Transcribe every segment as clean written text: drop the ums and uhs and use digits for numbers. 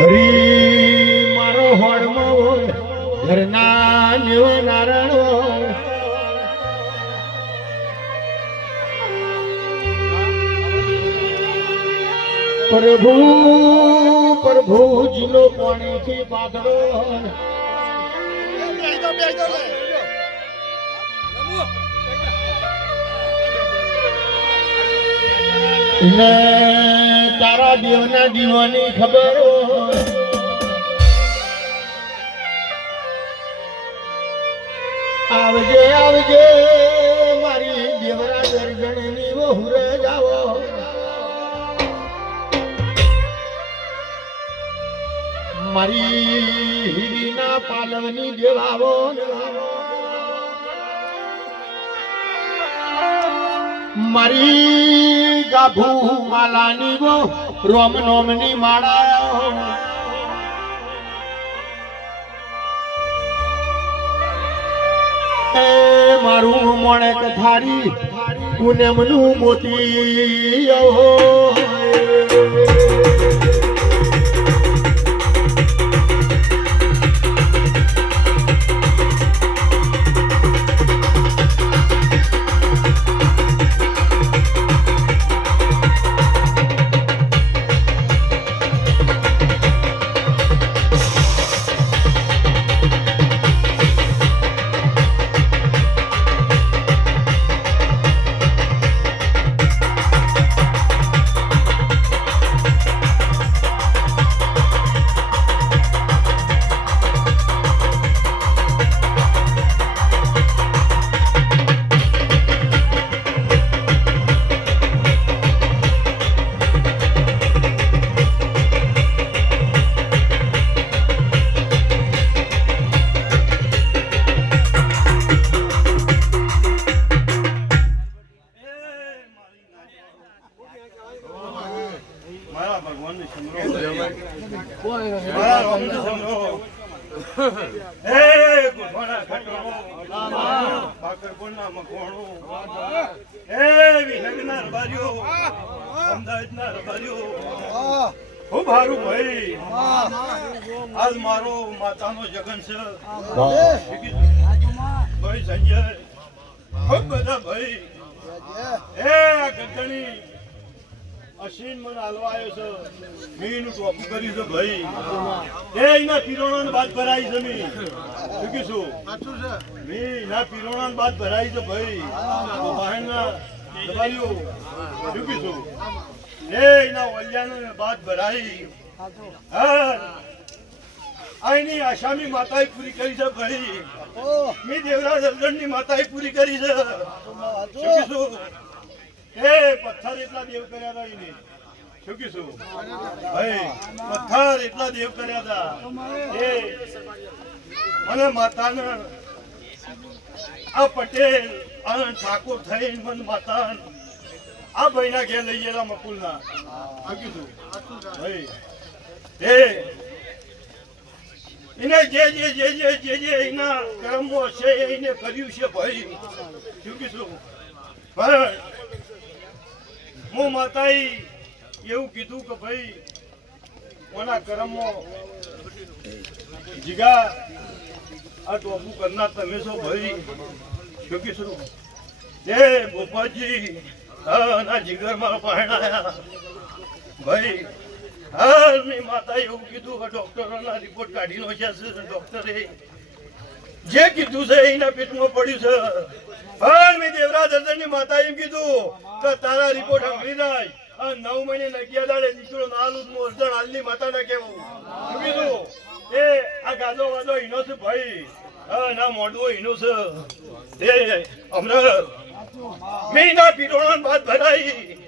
હરી મારો હોડમો ઘરના નેવ નારણો પ્રભુ પ્રભુજીનો પાણીથી પાતળો ને તારા દેવના દીવાની ખબર આવજે આવજે મારી દેવરા દર્જણની વહુરે જાવો મારી હીરીના પાલવની દેવાવો મારી ગાભુ માલાની વો રોમ નોમની માળા મારું મોણે કથારી પુનેમનું મોતી ખૂબ સારું ભાઈ આજ મારો માતાનો જગન છે ભાઈ સંજય ખૂબ બધા ભાઈ આ ગંધણી અશ્વિન મને હાલવા આવ્યો છે મીનું ટોપું કર્યું છે ભાઈ એના પીરોણા બાદ ભરાઈ છે મી શું મી ના પીરોણા બાદ ભરાઈ છે ભાઈ બહારના દબાઈઓ શું એના વલ્યાને બાદ ભરાઈ આઈની આશામી માતાએ પૂરી કરી છે ભાઈ મી દેવરાજ અલગણની માતાએ પૂરી કરી છે શું એ પથ્થર એટલા દેવ કર્યા હતા એને શું કીધું ભાઈ પથ્થર એટલા દેવ કર્યા હતા એ મને માતાને આ પટેલ અને ઠાકોર થઈ મને માતા આ ભાઈના ઘેર લઈ ગયેલા મકુલના શું કીધું ભાઈ એને જે એના કર્મો છે એને કર્યું છે ભાઈ શું કીધું પણ હું માતાએ એવું કીધું કે ભાઈ કોના કર્મમાં જીગા આ ટોપું કરનાર તમે છો ભાઈ શું કીધું એ ગોપાલજી ના જીગર મારા પહેણાયા ભાઈ ની માતાએ એવું કીધું કે ડોક્ટરોના રિપોર્ટ કાઢી નાખ્યા છે ડોક્ટરે જે કીધું છે એના પેટમાં પડ્યું છે પણ મેં દેવરાજ હરદરની માતાએ એમ કીધું કે તારા રિપોર્ટ સાંભળી જાય આ 9 મહિને નક્યા દાડે દીકરો નાલું અર્જણ હાલની માતાને કહેવું શું કીધું એ આ ગાદો વાદો ઈનો છે ભાઈ ના મોઢું ઈનો છે એ હમણાં મીના પીરોણા બાદ ભરાઈ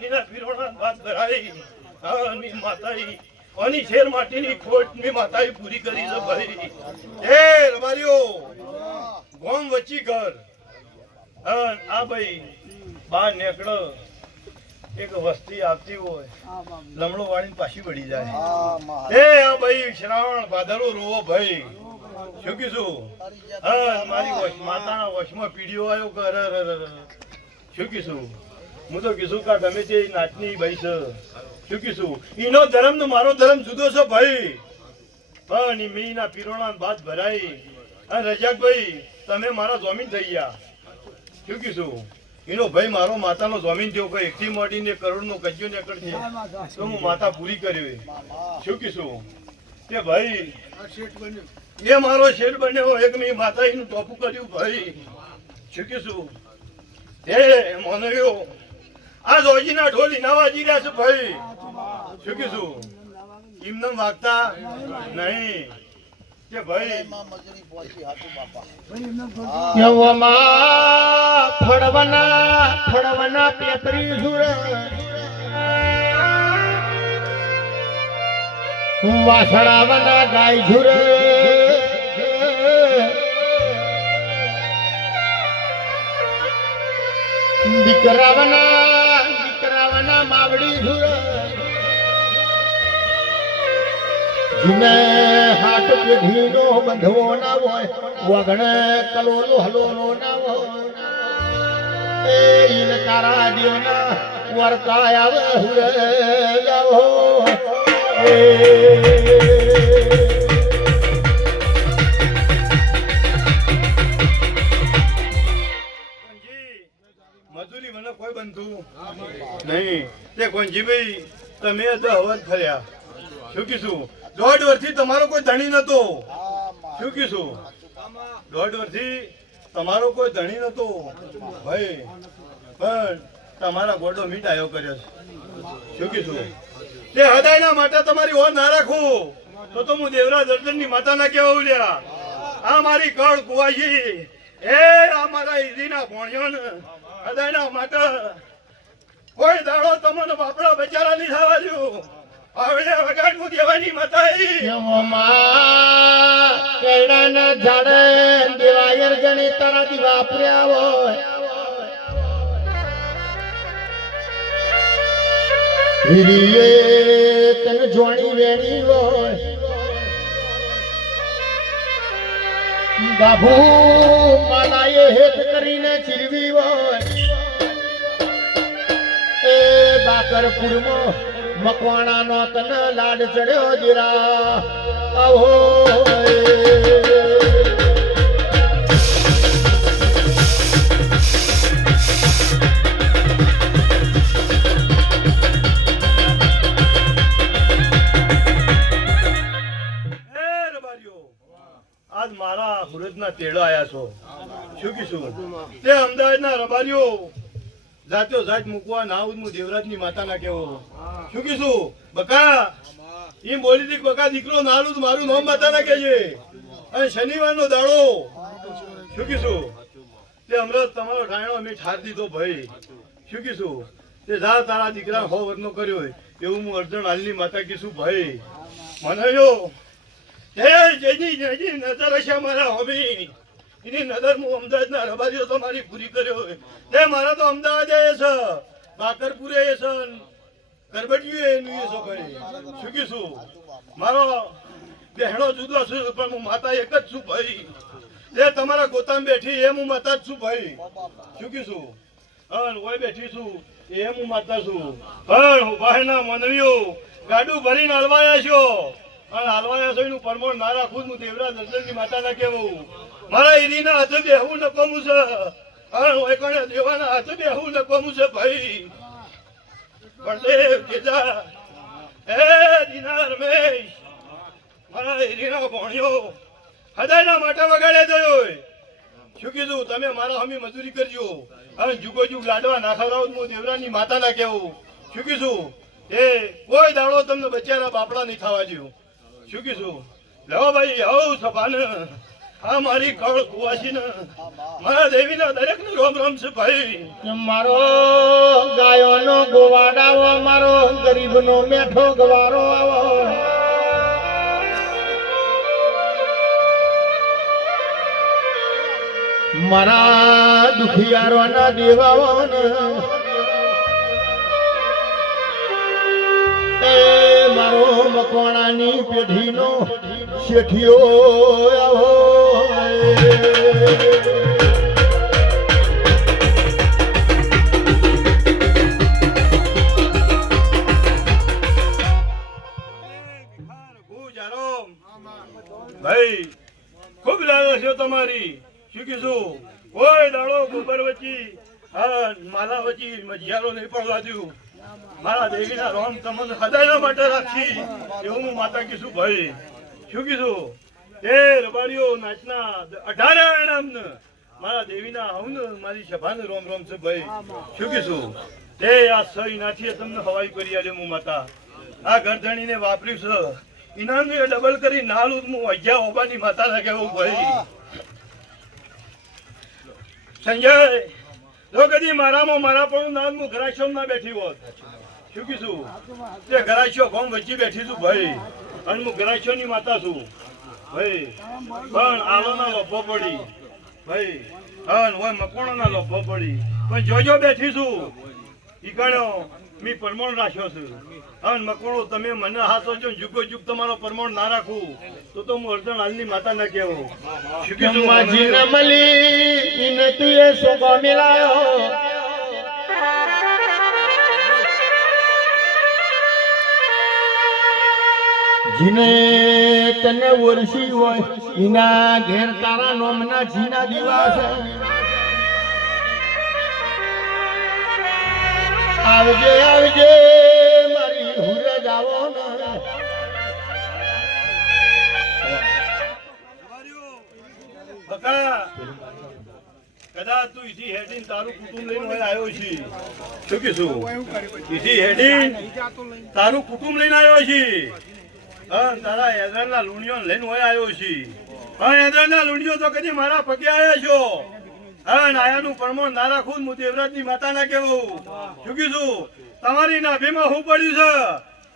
નીના પીરોણા બાદ ભરાઈ ની માતાઈ અને શેર માટીની ખોટ ની માતાએ પૂરી કરી છે ભાઈ એ રબારીઓ ગોમ વચ્ચી ઘર આ ભાઈ બહાર નીકળો એક વસ્તી આવતી હોય લમણો વાળીને પાછી વળી જાય એ આ ભાઈ શ્રાવણ ભાદરો રોવો ભાઈ શું કીધું મારી માતાના વશમાં પીડીઓ આવ્યો કે શું કીધું હું તો કીધું કે તમે તે નાચની ભાઈ છે શું કીધું ઈનો ધર્મ ને મારો ધર્મ જુદો છે ભાઈ પણ ઈ મીના પીરોણા બાદ ભરાઈ અને રજાકભાઈ તમે મારા જમીન થઈ ગયા શું કીધું એનો ભાઈ મારો માતાનો જમીન થયો કઈ એકથી મોડીને કરોડનો કજ્યો નીકળ છે તો હું માતા પૂરી કરી શું કીધું કે ભાઈ એ મારો શેઠ બન્યો એક મેં માતા એનું ટોપું કર્યું ભાઈ શું કીધું હે મોનવ્યો આ જોજીના ઢોલ ઇનાવાજી રહ્યા છે ભાઈ શું કીધું એમને વાગતા નહીં કે ભાઈ એવામાં ફળવના પેપરી સુર વાસળાવના ગાય સુર દીકરાવના માવડી સુર જીને હાટ પેઢીનો બંધવો ના હોય વગણે કલોલો હલોલો ના હોય એ ઈન તારા દેવના વરકાય આવે હુરે જાઓ મજૂરી મને કોઈ બનતું નહીં તે કોંજીભાઈ તમે તો હવન ફર્યા શું કીધું 1.5 વર્ષથી તમારો કોઈ ધણી નતો શું કીધું 1.5 વર્ષથી તમારો કોઈ ધણી નતો ભાઈ પણ તમારા ગોડો મીઠ આવ્યો કર્યો છે શું કીધું તે હદાયના માટે તમારી ઓર ના રાખું તો હું દેવરા દર્શનની માતાના કેવા ઉલ્યા આ મારી કળ કુવાજી એ આ મારા ઈદીના ભોણિયો ને હદાયના માટે કોઈ દાડો તમને બાપડા બચારા નહીં થવા દઉં હવે વગાડવું દેવાની મતાઈ કેળાના ઝાડે દેવાયર ગણી તારાથી વાપર્યા હોય હીરીએ તને જોણી વેણી હોય બાબુ માલાએ હેત કરીને ચીરવી હોય એ બાકરપુરમાં મકવાણાનો તને લાડ ચડ્યો જીરા આવો આજ મારા સુરતના તેડો આયા છો શું કીધું તે અમદાવાદના રબારીઓ જાત્યો જાત મૂકવા નાઉદ હું દેવરાજની માતાના કેવો શું કીધું બકા એમ બોલી હતી બકા દીકરો નાલું મારું નામ માતાના કહેજે અને શનિવારનો દાડો શું કીધું તે અમૃત તમારો ઠાણો અમે ઠાર દીધો ભાઈ શું કીધું તે જા તારા દીકરા 100 વર્ષનો કર્યો હોય એવું હું અર્જણ હાલની માતા કીધું ભાઈ મને હે જેની જેની નજર હશે મારા હોમી એની નજર હું અમદાવાદના રબારીઓ તો મારી પૂરી કર્યો તે મારા તો અમદાવાદ એ છે બાકરપુરે એ છે કરબટીએ એનું એ છે ભાઈ શું કીધું મારો બહેણો જુદો છું પણ હું માતા એક જ છું ભાઈ તે તમારા ગોતામ બેઠી એમ હું માતા જ છું ભાઈ શું કીધું અને ઓય બેઠી છું એમ હું માતા છું પણ હું બહેના મનવીઓ ગાડું ભરીને હલવાયા છો અને હાલવાયા છો એનું પરમોણ ના રાખું હું દેવરા દર્શનની માતાના કેવું મારા એરીના હાથે બેહવું નકોમું છે અને ઓયકણે દેવાના હાથે બેહવું નકોમું છે ભાઈ પણ દેવ કેજા એ દીના રમેશ મારા એરીના ભોણિયો હદાયના માટે વગાડે થયો શું કીધું તમે મારા હમી મજૂરી કરજો અને જુગો જુગ લાડવા નાખા હું દેવરાની માતાના કેવું શું કીધું એ કોઈ દાડો તમને બચારા બાપડા નહીં થવા દઉં શું કીધું લો ભાઈ આવું સભાન આ મારી કળ કુવાસી ને મારા દેવીના દરેક નું રોમ રોમ છે ભાઈ મારો ગાયોનો ગોવાડાવો મારો ગરીબનો મેઠો ગવારો આવો મારા દુખિયારોના દેવાઓ એ મારો મકવાણાની પેઢીનો શેઠિયો આવો ભાઈ ખૂબ લાગે છે તમારી શું કીધું કોઈ દાડો ગોબર વચ્ચી હા માલા વચ્ચી મજિયારો નહીં પડવા દઉં મારા દેવીના રોમ તમને હદાયના માટે રાખી એવું હું માતા કીધું ભાઈ શું કીધું એ રબાડીઓ નાચના 18 નામને મારા દેવીના આવું ને મારી સભાને રોમ રોમ છે ભાઈ શું કીધું તે આ સહી નાથી તમને હવાઈ કરી આલ્યો હું માતા આ ગરધણીને વાપર્યું છે ઇનામ ડબલ કરી નાલું હું અજ્યા ઓબાની માતા ના કહેવું ભાઈ સંજય જો કદી મારામાં મારા પણ નામ હું ઘરાશ્યો ના બેઠી હોત શું કીધું તે ઘરાશ્યો ગામ વચ્ચે બેઠી છું ભાઈ અને હું ઘરાશ્યો ની માતા છું ભાઈ પણ આલો ના લોભો પડી ભાઈ હા હોય મકોણો ના લોભો પડી પણ જોજો બેઠી છું ઈ કણો મી પરમોણ રાખ્યો છું અને મકોણો તમે મને હાથો છો જુગો જુગ તમારો પરમોણ ના રાખું તો હું અર્જણ હાલની માતા ના કહેવો માજી ન મળી ઇને તુએ સોગો મિલાયો જીને તને વર્ષી હોય ઇના ઘેર તારા નોમના જીના દિવસ આવજે આવજે મારી હુરે જાવો ને બકા કદાચ તું ઈથી હેડીને તારું કુટુંબ લઈને હોય આવ્યો છે શું કીધું ઈથી હેડીને તારું કુટુંબ લઈને આવ્યો છે હા તારા હેદરના લુણીઓ લઈને હોય આવ્યો છે હા હેદરના લુણીઓ તો કદી મારા પગે આવ્યા છો હા નાયાનું પરમોણ ના રાખું હું દેવરાજની માતા ના કેવું શું કીધું તમારી નાભીમાં શું પડ્યું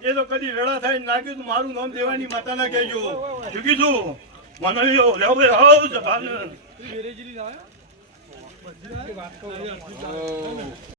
છે એ તો કદી વેળા થાય નાખ્યું તો મારું નામ દેવાની માતા ના કહેજો શું કીધું મને લેવો હાવ જભાન